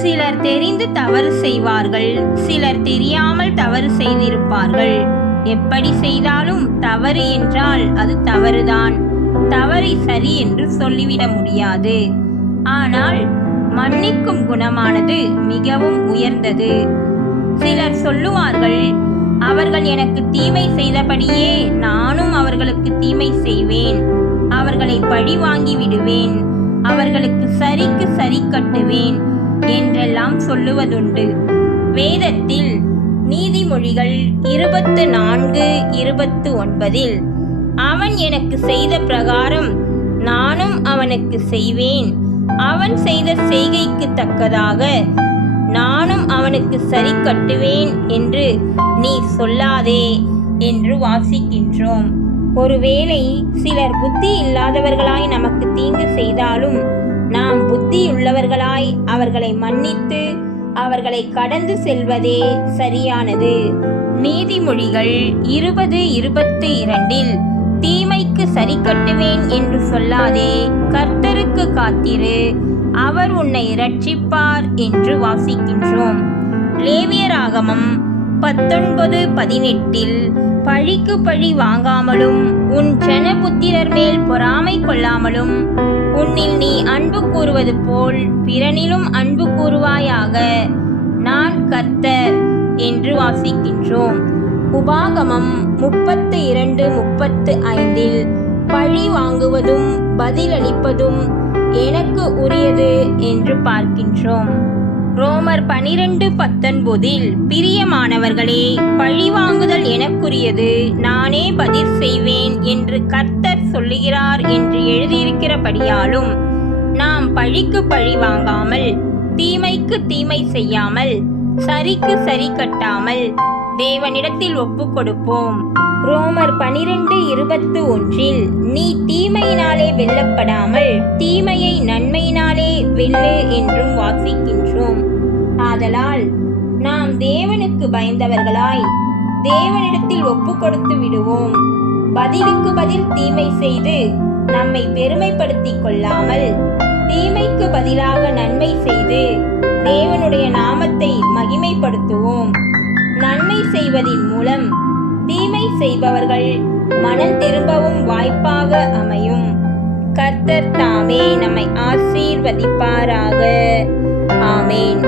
சிலர் தெரிந்து தவறு செய்வார்கள், சிலர் தெரியாமல் தவறு செய்திருப்பார்கள். எப்படி செய்தாலும் தவறு என்றால் அது தவறுதான். தவறை சரி என்று சொல்லிவிட முடியாது. ஆனால் மன்னிக்கும் குணமானது மிகவும் உயர்ந்தது. சிலர் சொல்லுவார்கள், அவர்கள் எனக்கு தீமை செய்தபடியே நானும் அவர்களுக்கு தீமை செய்வேன், அவர்களை பழி வாங்கி விடுவேன், அவர்களுக்கு சரிக்கு சரி கட்டுவேன் என்றெல்லாம் சொல்லுவதுண்டு. வேதத்தில் நீதிமொழிகள் 24:29 அவன் எனக்கு செய்த பிரகாரம் நானும் அவனுக்கு செய்வேன், அவன் செய்த செய்கைக்கு தக்கதாக நானும் அவனுக்கு சரி கட்டுவேன் என்று நீ சொல்லாதே என்று வாசிக்கின்றோம். ஒருவேளை சிலர் புத்தி இல்லாதவர்களாய் நமக்கு தீங்கு செய்தாலும் நாம் புத்தியுள்ளவர்களாய் அவர்களை மன்னித்து அவர்களை கடந்து செல்வதே சரியானது. நீதிமொழிகள் 20:22 தீமைக்கு சரி கட்டுவேன் என்று சொல்லாதே, கர்த்தருக்கு காத்திரு, அவர் உன்னை இரட்சிப்பார் என்று வாசிக்கின்றோம். லேவியராகமம் 19:18 பழிக்கு பழி வாங்காமலும் உன் ஜனபுத்திரர் மேல் பொறாமை கொள்ளாமலும் உன்னில் நீ அன்பு கூறுவது போல் பிறனிலும் அன்பு கூறுவாயாக, நான் கர்த்தர் என்று வாசிக்கின்றோம். உபாகமம் 32:35 பழி வாங்குவதும் பதிலளிப்பதும் எனக்கு உரியது என்று பார்க்கின்றோம். ரோமர் 12:19 பிரியமானவர்களே, பழிவாங்குதல் எனக்குரியது, நானே பதில் செய்வேன் என்று கர்த்தர் சொல்லுகிறார் என்று எழுதியிருக்கிறபடியாலும் நாம் பழிக்கு பழி வாங்காமல், தீமைக்கு தீமை செய்யாமல், சரிக்கு சரி கட்டாமல் தேவனிடத்தில் ஒப்பு கொடுப்போம். ரோமர் 12:21 நீ தீமையினாலே வெல்லப்படாமல் தீமையை நன்மையினாலே வெல்லு என்றும் வாசிக்கின்றோம். ஆதலால் நாம் தேவனுக்கு பயந்தவர்களாய் தேவனிடத்தில் ஒப்பு கொடுத்து விடுவோம். பதிலுக்கு பதில் தீமை செய்து நம்மை பெருமைப்படுத்திக் கொள்ளாமல், தீமைக்கு பதிலாக நன்மை செய்து தேவனுடைய நாமத்தை மகிமைப்படுத்துவோம். நன்மை செய்வதின் மூலம் தீமை செய்பவர்கள் மனம் திரும்பவும் வாய்ப்பாக அமையும். கர்த்தர் தாமே நம்மை ஆசீர்வதிப்பாராக. ஆமேன்.